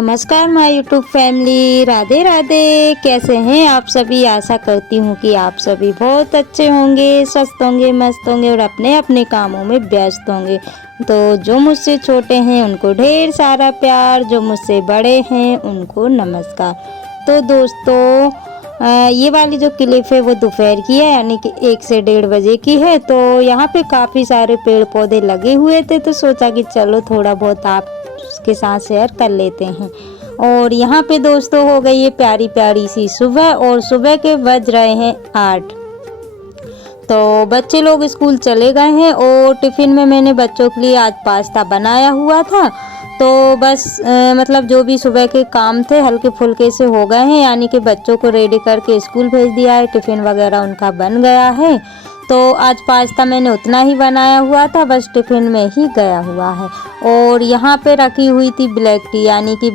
नमस्कार my YouTube family, Radhe Radhe. कैसे हैं आप सभी? आशा करती हूँ कि आप सभी बहुत अच्छे होंगे, स्वस्थ होंगे, मस्त होंगे और अपने अपने कामों में व्यस्त होंगे। तो जो मुझसे छोटे हैं उनको ढेर सारा प्यार, जो मुझसे बड़े हैं उनको नमस्कार। तो दोस्तों ये वाली जो क्लिप है वो दोपहर की है, यानी कि 1 से 1:30 बजे की है। तो यहाँ पे काफ़ी सारे पेड़ पौधे लगे हुए थे, तो सोचा कि चलो थोड़ा बहुत आप के साथ शेयर कर लेते हैं। और यहाँ पे दोस्तों हो गई है प्यारी प्यारी सी सुबह, और सुबह के बज रहे हैं 8। तो बच्चे लोग स्कूल चले गए हैं और टिफ़िन में मैंने बच्चों के लिए आज पास्ता बनाया हुआ था। तो बस मतलब जो भी सुबह के काम थे हल्के फुल्के से हो गए हैं, यानी कि बच्चों को रेडी करके स्कूल भेज दिया है, टिफ़िन वगैरह उनका बन गया है। तो आज पास्ता मैंने उतना ही बनाया हुआ था, बस टिफ़िन में ही गया हुआ है। और यहाँ पे रखी हुई थी ब्लैक टी, यानी कि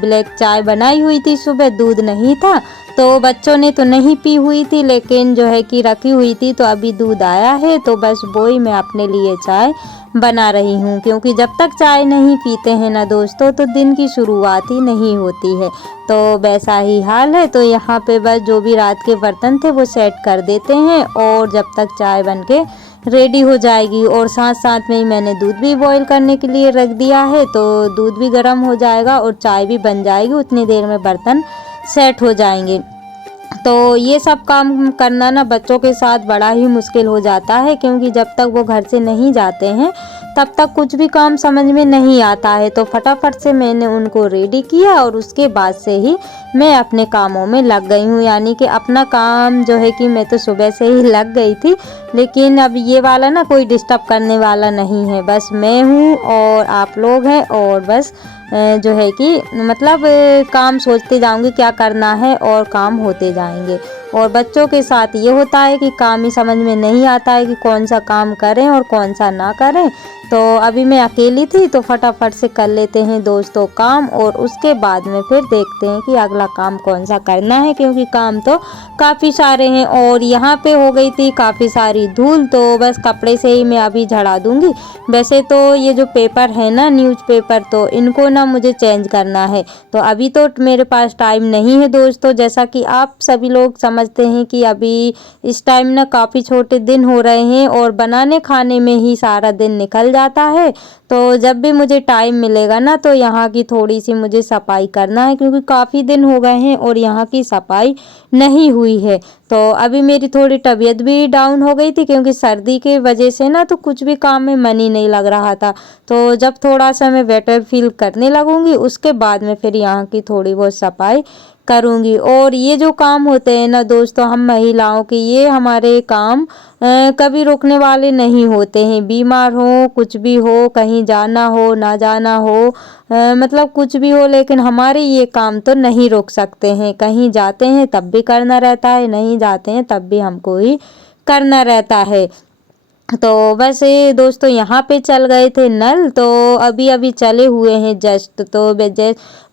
ब्लैक चाय बनाई हुई थी सुबह, दूध नहीं था। तो बच्चों ने तो नहीं पी हुई थी, लेकिन जो है कि रखी हुई थी, तो अभी दूध आया है, तो बस वो ही मैं अपने लिए चाय बना रही हूँ। क्योंकि जब तक चाय नहीं पीते हैं ना दोस्तों, तो दिन की शुरुआत ही नहीं होती है। तो वैसा ही हाल है। तो यहाँ पे बस जो भी रात के बर्तन थे वो सेट कर देते हैं, और जब तक चाय बन के रेडी हो जाएगी। और साथ साथ में ही मैंने दूध भी बॉईल करने के लिए रख दिया है, तो दूध भी गर्म हो जाएगा और चाय भी बन जाएगी, उतनी देर में बर्तन सेट हो जाएंगे। तो ये सब काम करना ना बच्चों के साथ बड़ा ही मुश्किल हो जाता है, क्योंकि जब तक वो घर से नहीं जाते हैं तब तक कुछ भी काम समझ में नहीं आता है। तो फटाफट से मैंने उनको रेडी किया और उसके बाद से ही मैं अपने कामों में लग गई हूँ। यानी कि अपना काम जो है कि मैं तो सुबह से ही लग गई थी, लेकिन अब ये वाला ना कोई डिस्टर्ब करने वाला नहीं है। बस मैं हूँ और आप लोग हैं, और बस जो है कि मतलब काम सोचते जाऊंगी क्या करना है और काम होते जाएंगे। और बच्चों के साथ ये होता है कि काम ही समझ में नहीं आता है कि कौन सा काम करें और कौन सा ना करें। तो अभी मैं अकेली थी, तो फटाफट से कर लेते हैं दोस्तों काम, और उसके बाद में फिर देखते हैं कि अगला काम कौन सा करना है, क्योंकि काम तो काफ़ी सारे हैं। और यहाँ पे हो गई थी काफ़ी सारी धूल, तो बस कपड़े से ही मैं अभी झड़ा दूंगी। वैसे तो ये जो पेपर है ना, न्यूज़पेपर, तो इनको ना मुझे चेंज करना है। तो अभी तो मेरे पास टाइम नहीं है दोस्तों, जैसा कि आप सभी लोग समझते हैं कि अभी इस टाइम ना काफ़ी छोटे दिन हो रहे हैं, और बनाने खाने में ही सारा दिन निकल जाता है। तो जब भी मुझे टाइम मिलेगा ना, तो यहाँ की थोड़ी सी मुझे सफाई करना है, क्योंकि काफ़ी दिन हो गए हैं और यहाँ की सफाई नहीं हुई है। तो अभी मेरी थोड़ी तबीयत भी डाउन हो गई थी, क्योंकि सर्दी के वजह से ना तो कुछ भी काम में मन ही नहीं लग रहा था। तो जब थोड़ा सा मैं बेटर फील करने लगूंगी, उसके बाद में फिर यहाँ की थोड़ी बहुत सफाई करूंगी। और ये जो काम होते हैं ना दोस्तों, हम महिलाओं के, ये हमारे काम कभी रुकने वाले नहीं होते हैं। बीमार हो, कुछ भी हो, कहीं जाना हो, ना जाना हो, मतलब कुछ भी हो, लेकिन हमारे ये काम तो नहीं रुक सकते हैं। कहीं जाते हैं तब भी करना रहता है, नहीं जाते हैं तब भी हमको ही करना रहता है। तो बस ये दोस्तों यहाँ पे चल गए थे नल, तो अभी अभी चले हुए हैं जस्ट। तो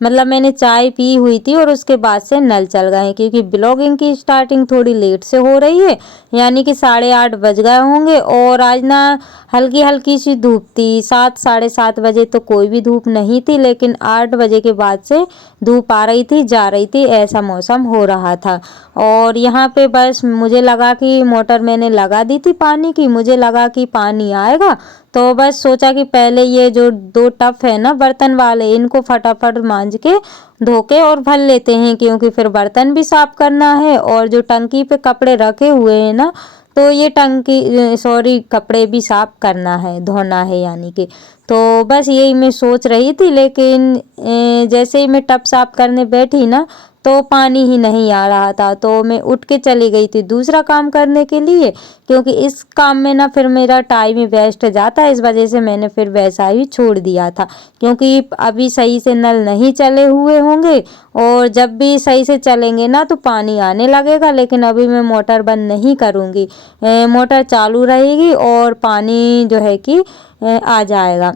मतलब मैंने चाय पी हुई थी और उसके बाद से नल चल गए हैं, क्योंकि ब्लॉगिंग की स्टार्टिंग थोड़ी लेट से हो रही है, यानी कि 8:30 बज गए होंगे। और आज ना हल्की हल्की सी धूप थी, 7 साढ़े 7 बजे तो कोई भी धूप नहीं थी, लेकिन 8 बजे के बाद से धूप आ रही थी, जा रही थी, ऐसा मौसम हो रहा था। और यहाँ पे बस मुझे लगा कि मोटर मैंने लगा दी थी पानी की, मुझे लगा कि पानी आएगा, तो बस सोचा कि पहले ये जो 2 टब है ना बर्तन वाले, इनको फटाफट मांज के धो के और भर लेते हैं, क्योंकि फिर बर्तन भी साफ करना है। और जो टंकी पे कपड़े रखे हुए हैं ना, तो ये टंकी कपड़े भी साफ करना है, धोना है यानी कि। तो बस यही मैं सोच रही थी, लेकिन जैसे ही मैं टब साफ करने बैठी ना तो पानी ही नहीं आ रहा था। तो मैं उठ के चली गई थी दूसरा काम करने के लिए, क्योंकि इस काम में ना फिर मेरा टाइम ही वेस्ट जाता है। इस वजह से मैंने फिर वैसा ही छोड़ दिया था, क्योंकि अभी सही से नल नहीं चले हुए होंगे और जब भी सही से चलेंगे ना तो पानी आने लगेगा। लेकिन अभी मैं मोटर बंद नहीं करूँगी, मोटर चालू रहेगी और पानी जो है कि आ जाएगा।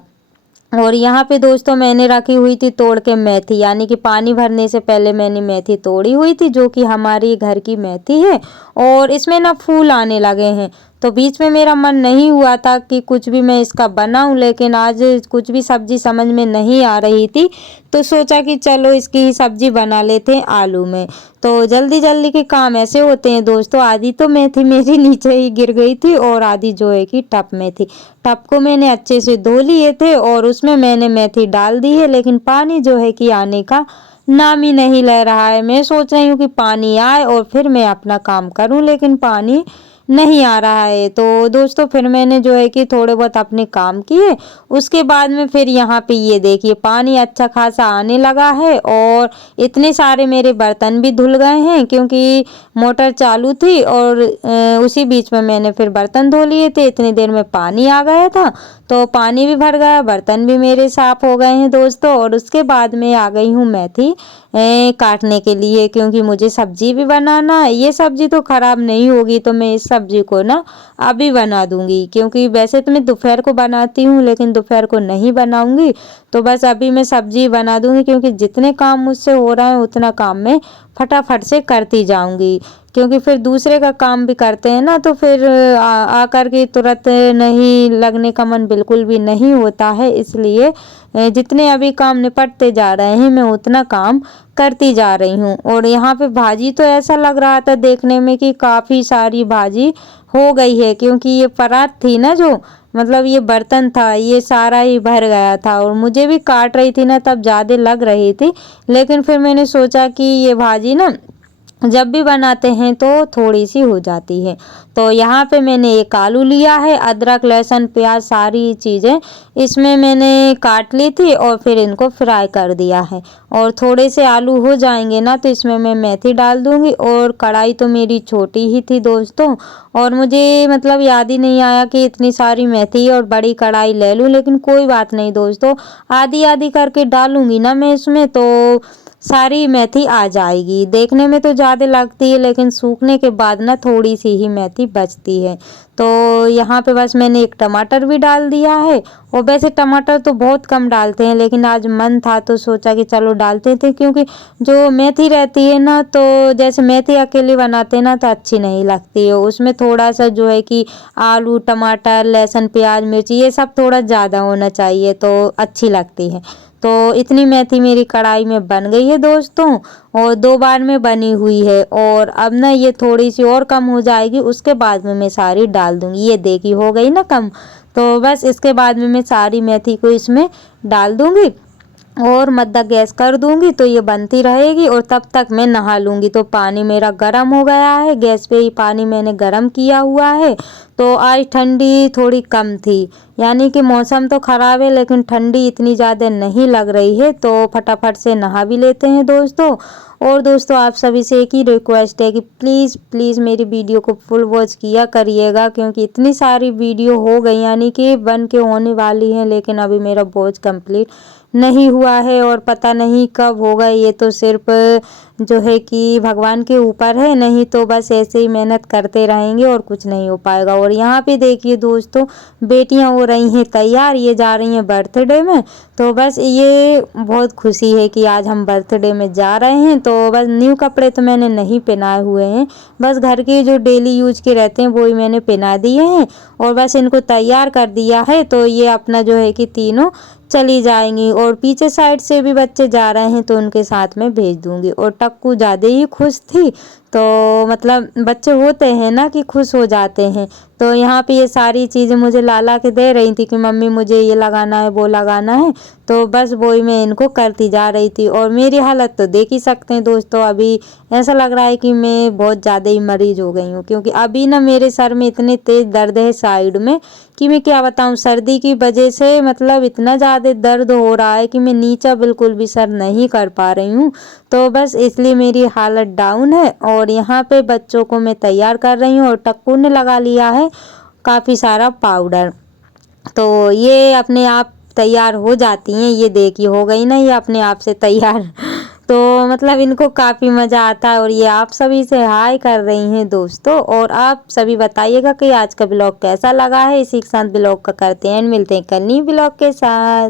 और यहाँ पे दोस्तों मैंने रखी हुई थी तोड़ के मेथी, यानी कि पानी भरने से पहले मैंने मेथी तोड़ी हुई थी, जो कि हमारी घर की मेथी है और इसमें ना फूल आने लगे हैं। तो बीच में मेरा मन नहीं हुआ था कि कुछ भी मैं इसका बनाऊं, लेकिन आज कुछ भी सब्जी समझ में नहीं आ रही थी तो सोचा कि चलो इसकी ही सब्जी बना लेते हैं आलू में। तो जल्दी जल्दी के काम ऐसे होते हैं दोस्तों। आधी तो मेथी मेरी नीचे ही गिर गई थी और आधी जो है कि टब में थी। टब को मैंने अच्छे से धो लिए थे और उसमें मैंने मेथी डाल दी है, लेकिन पानी जो है कि आने का नाम ही नहीं ले रहा है। मैं सोच रही हूँ कि पानी आए और फिर मैं अपना काम करूँ, लेकिन पानी नहीं आ रहा है। तो दोस्तों फिर मैंने जो है कि थोड़े बहुत अपने काम किए, उसके बाद में फिर यहाँ पे ये देखिए पानी अच्छा खासा आने लगा है और इतने सारे मेरे बर्तन भी धुल गए हैं, क्योंकि मोटर चालू थी और उसी बीच में मैंने फिर बर्तन धो लिए थे। इतनी देर में पानी आ गया था तो पानी भी भर गया, बर्तन भी मेरे साफ हो गए हैं दोस्तों। और उसके बाद में आ गई हूँ मेथी काटने के लिए, क्योंकि मुझे सब्जी भी बनाना है। ये सब्जी तो खराब नहीं होगी, तो मैं इस सब्जी को ना अभी बना दूंगी, क्योंकि वैसे तो मैं दोपहर को बनाती हूँ लेकिन दोपहर को नहीं बनाऊंगी। तो बस अभी मैं सब्जी बना दूंगी, क्योंकि जितने काम मुझसे हो रहा है उतना काम मैं फटाफट से करती जाऊंगी। क्योंकि फिर दूसरे का काम भी करते हैं ना तो फिर आकर के तुरंत नहीं लगने का मन बिल्कुल भी नहीं होता है। इसलिए जितने अभी काम निपटते जा रहे हैं मैं उतना काम करती जा रही हूँ। और यहाँ पे भाजी तो ऐसा लग रहा था देखने में कि काफ़ी सारी भाजी हो गई है, क्योंकि ये परात थी ना, जो मतलब ये बर्तन था ये सारा ही भर गया था और मुझे भी काट रही थी ना तब ज़्यादा लग रही थी। लेकिन फिर मैंने सोचा कि ये भाजी ना जब भी बनाते हैं तो थोड़ी सी हो जाती है। तो यहाँ पे मैंने एक आलू लिया है, अदरक लहसुन प्याज सारी चीज़ें इसमें मैंने काट ली थी और फिर इनको फ्राई कर दिया है। और थोड़े से आलू हो जाएंगे ना तो इसमें मैं मेथी डाल दूँगी। और कढ़ाई तो मेरी छोटी ही थी दोस्तों, और मुझे मतलब याद ही नहीं आया कि इतनी सारी मेथी और बड़ी कढ़ाई ले लूँ। लेकिन कोई बात नहीं दोस्तों, आधी आधी करके डालूँगी ना मैं इसमें तो सारी मेथी आ जाएगी। देखने में तो ज़्यादा लगती है लेकिन सूखने के बाद ना थोड़ी सी ही मेथी बचती है। तो यहाँ पे बस मैंने एक टमाटर भी डाल दिया है। और वैसे टमाटर तो बहुत कम डालते हैं, लेकिन आज मन था तो सोचा कि चलो डालते थे, क्योंकि जो मेथी रहती है ना तो जैसे मेथी अकेले बनाते हैं ना तो अच्छी नहीं लगती है। उसमें थोड़ा सा जो है कि आलू टमाटर लहसुन प्याज मिर्ची ये सब थोड़ा ज़्यादा होना चाहिए तो अच्छी लगती है। तो इतनी मेथी मेरी कढ़ाई में बन गई है दोस्तों, और 2 बार में बनी हुई है। और अब ना ये थोड़ी सी और कम हो जाएगी, उसके बाद में मैं सारी डाल दूंगी। ये देखी हो गई ना कम, तो बस इसके बाद में मैं सारी मेथी को इसमें डाल दूंगी और मद्दा गैस कर दूंगी तो ये बनती रहेगी। और तब तक मैं नहा लूंगी। तो पानी मेरा गर्म हो गया है, गैस पे ही पानी मैंने गर्म किया हुआ है। तो आज ठंडी थोड़ी कम थी, यानी कि मौसम तो ख़राब है लेकिन ठंडी इतनी ज़्यादा नहीं लग रही है। तो फटाफट से नहा भी लेते हैं दोस्तों। और दोस्तों आप सभी से एक ही रिक्वेस्ट है कि प्लीज़ प्लीज़ मेरी वीडियो को फुल वॉच किया करिएगा, क्योंकि इतनी सारी वीडियो हो गई यानी कि बन के होने वाली हैं, लेकिन अभी मेरा वॉच कंप्लीट नहीं हुआ है और पता नहीं कब होगा। ये तो सिर्फ जो है कि भगवान के ऊपर है, नहीं तो बस ऐसे ही मेहनत करते रहेंगे और कुछ नहीं हो पाएगा। और यहाँ पे देखिए दोस्तों बेटियां हो रही हैं तैयार, ये जा रही हैं बर्थडे में। तो बस ये बहुत खुशी है कि आज हम बर्थडे में जा रहे हैं। तो बस न्यू कपड़े तो मैंने नहीं पहनाए हुए हैं, बस घर के जो डेली यूज के रहते हैं वो ही मैंने पहना दिए हैं और बस इनको तैयार कर दिया है। तो ये अपना जो है कि तीनों चली जाएंगी। और पीछे साइड से भी बच्चे जा रहे हैं तो उनके साथ में भेज दूंगी। और टक्कू ज़्यादा ही खुश थी तो मतलब बच्चे होते हैं ना कि खुश हो जाते हैं। तो यहाँ पे ये सारी चीज़ें मुझे ला के दे रही थी कि मम्मी मुझे ये लगाना है, वो लगाना है। तो बस वही मैं इनको करती जा रही थी और मेरी हालत तो देख ही सकते हैं दोस्तों। अभी ऐसा लग रहा है कि मैं बहुत ज़्यादा ही मरीज़ हो गई हूँ, क्योंकि अभी ना मेरे सर में इतनी तेज़ दर्द है साइड में कि मैं क्या बताऊँ। सर्दी की वजह से मतलब इतना ज़्यादा दर्द हो रहा है कि मैं नीचा बिल्कुल भी सर नहीं कर पा रही हूँ। तो बस इसलिए मेरी हालत डाउन है और यहाँ पे बच्चों को मैं तैयार कर रही हूँ और टक्कू ने लगा लिया है काफ़ी सारा पाउडर। तो ये अपने आप तैयार हो जाती हैं। ये देखिए हो गई ना ये अपने आप से तैयार। तो मतलब इनको काफ़ी मज़ा आता है और ये आप सभी से हाय कर रही हैं दोस्तों। और आप सभी बताइएगा कि आज का ब्लॉग कैसा लगा है। इसी के साथ ब्लॉग का करते हैं, मिलते हैं कल नई ब्लॉग के साथ।